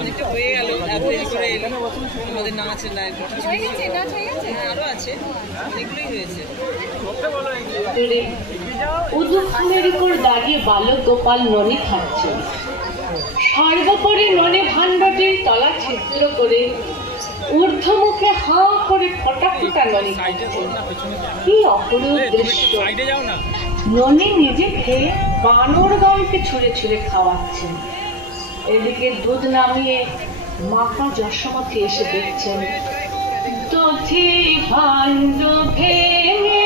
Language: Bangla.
অনেকটা হয়ে গেল, করে আমাদের নাচ আরো আছে, অনেকগুলোই হয়েছে। উজুখানের উপর দাঁড়িয়ে বালক গোপাল ননি খাচ্ছেন। সর্বোপরি ননি ভাণ্ডটির তলা ছিদ্র করে ঊর্ধ্বমুখে হাঁ করে ফোটা ফোটা ননি খাচ্ছেন। কি অপরূপ দৃশ্য! ননি নিজে খেয়ে বানর গলকে ছুঁড়ে ছুঁড়ে খাওয়াচ্ছেন। এদিকে দুধ নামিয়ে মাতা যশোমতি এসে দেখছেন, দধি ভাণ্ড ভেঙে